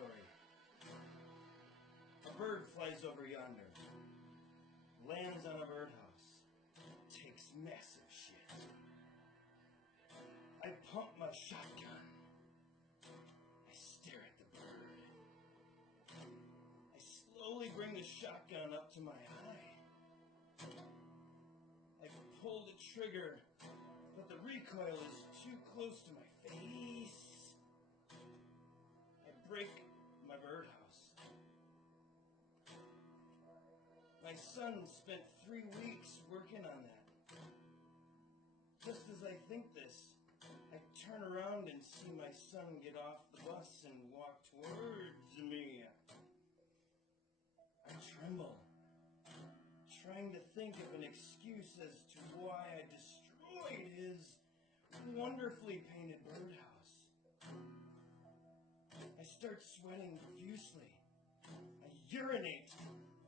Story. A bird flies over yonder, lands on a birdhouse, takes massive shit. I pump my shotgun. I stare at the bird. I slowly bring the shotgun up to my eye. I pull the trigger, but the recoil is too close to my face. I break my birdhouse. My son spent 3 weeks working on that. Just as I think this, I turn around and see my son get off the bus and walk towards me. I tremble, trying to think of an excuse as to why I destroyed his wonderfully painted birdhouse. I start sweating profusely. I urinate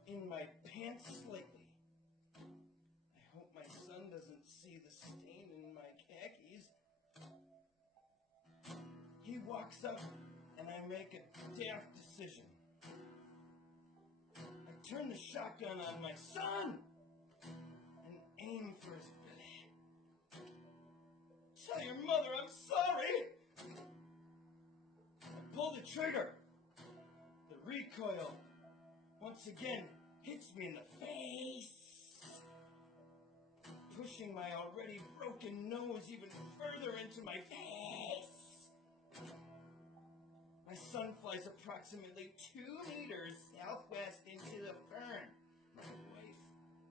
in my pants slightly. I hope my son doesn't see the stain in my khakis. He walks up and I make a daft decision. I turn the shotgun on my son and aim for his belly. Tell your mother I'm sorry! I pull the trigger. The recoil once again hits me in the face, pushing my already broken nose even further into my face. My son flies approximately 2 meters southwest into the fern.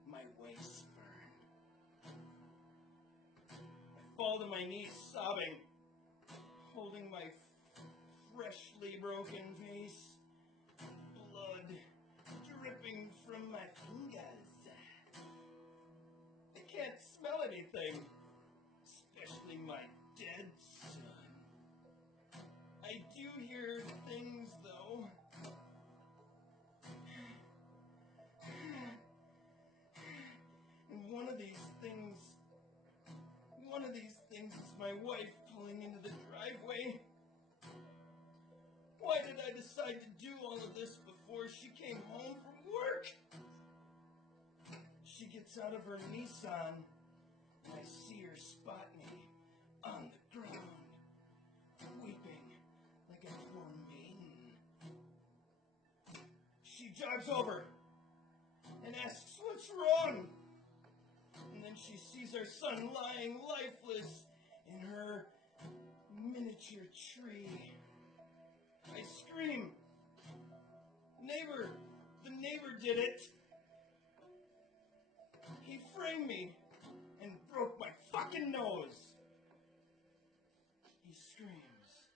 My wife's fern. I fall to my knees sobbing, holding my freshly broken face, blood dripping from my fingers. I can't smell anything, especially my dead son. I do hear things, though. And one of these things is my wife pulling into the driveway. Why did I decide to do all of this before she came home from work? She gets out of her Nissan, and I see her spot me on the ground, weeping like a poor maiden. She jogs over and asks what's wrong. And then she sees her son lying lifeless in her miniature tree. I scream, "Neighbor, the neighbor did it. He framed me and broke my fucking nose." He screams.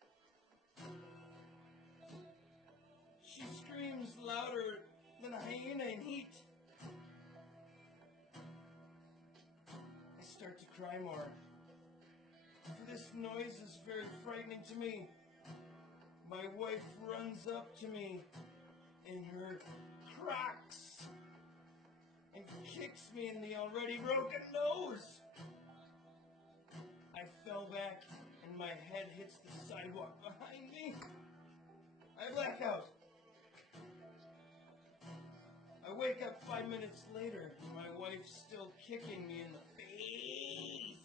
She screams louder than a hyena in heat. I start to cry more, for this noise is very frightening to me. My wife runs up to me in her Crocs and kicks me in the already broken nose. I fell back and my head hits the sidewalk behind me. I black out. I wake up 5 minutes later and my wife's still kicking me in the face.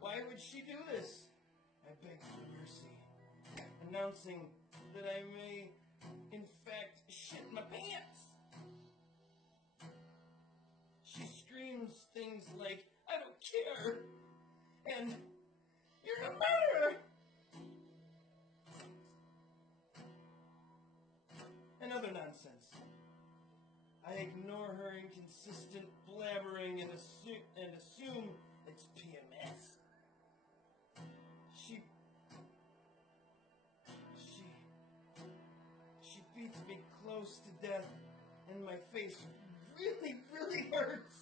Why would she do this? I beg for mercy, announcing that I may, in fact, shit my pants. She screams things like, "I don't care," and "You're a murderer," and other nonsense. I ignore her inconsistent blabbering and assume it's PMS. She beats me close to death, and my face really, really hurts.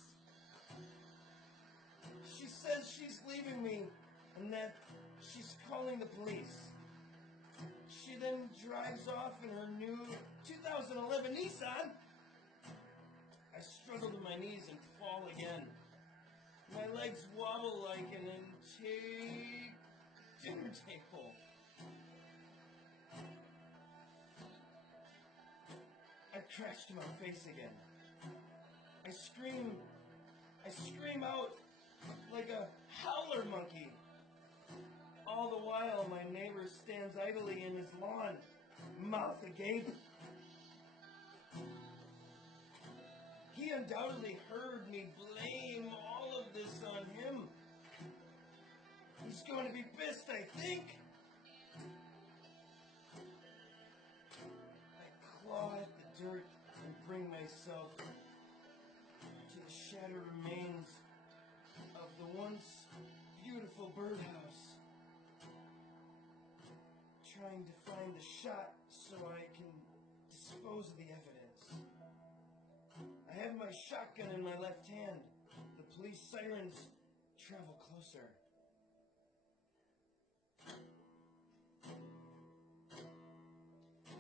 She says she's leaving me, and that she's calling the police. She then drives off in her new 2011 Nissan. I struggle to my knees and fall again. My legs wobble like an antique dinner table. I crash to my face again. I scream out like a howler monkey. All the while, my neighbor stands idly in his lawn, mouth agape. He undoubtedly heard me blame all of this on him. He's going to be pissed, I think. I claw at the dirt and bring myself to the shattered remains of the once beautiful birdhouse, trying to find the shot so I can dispose of the evidence. I have my shotgun in my left hand. The police sirens travel closer.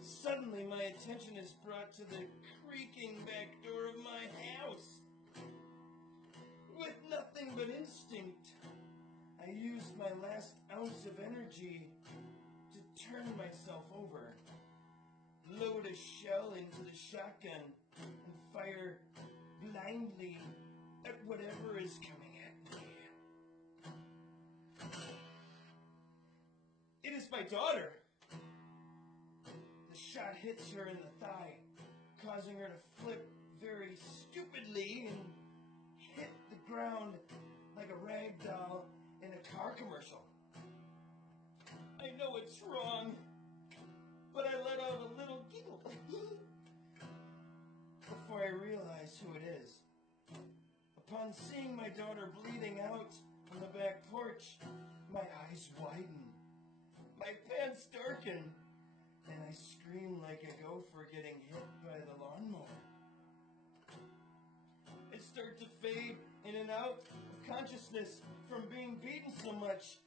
Suddenly, my attention is brought to the creaking back door of my house. With nothing but instinct, I used my last ounce of energy to turn myself over, load a shell into the shotgun, and fire blindly at whatever is coming at me. It is my daughter. The shot hits her in the thigh, causing her to flip very stupidly and hit the ground like a rag doll in a car commercial. I know it's wrong, but I let out a little giggle before I realize who it is. Upon seeing my daughter bleeding out on the back porch, my eyes widen, my pants darken, and I scream like a gopher getting hit by the lawnmower. I start to fade in and out of consciousness from being beaten so much.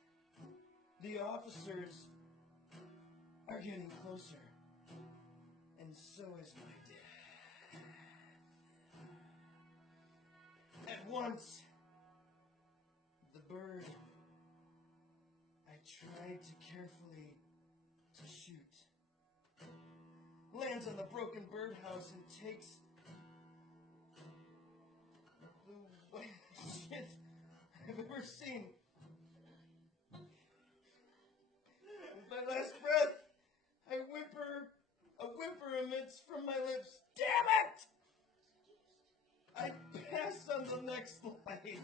The officers are getting closer, and so is my dad. At once, the bird I tried to carefully to shoot lands on the broken birdhouse and takes the whitest shit I've ever seen. With my last breath, a whimper emits from my lips. Damn it! I pass on the next life.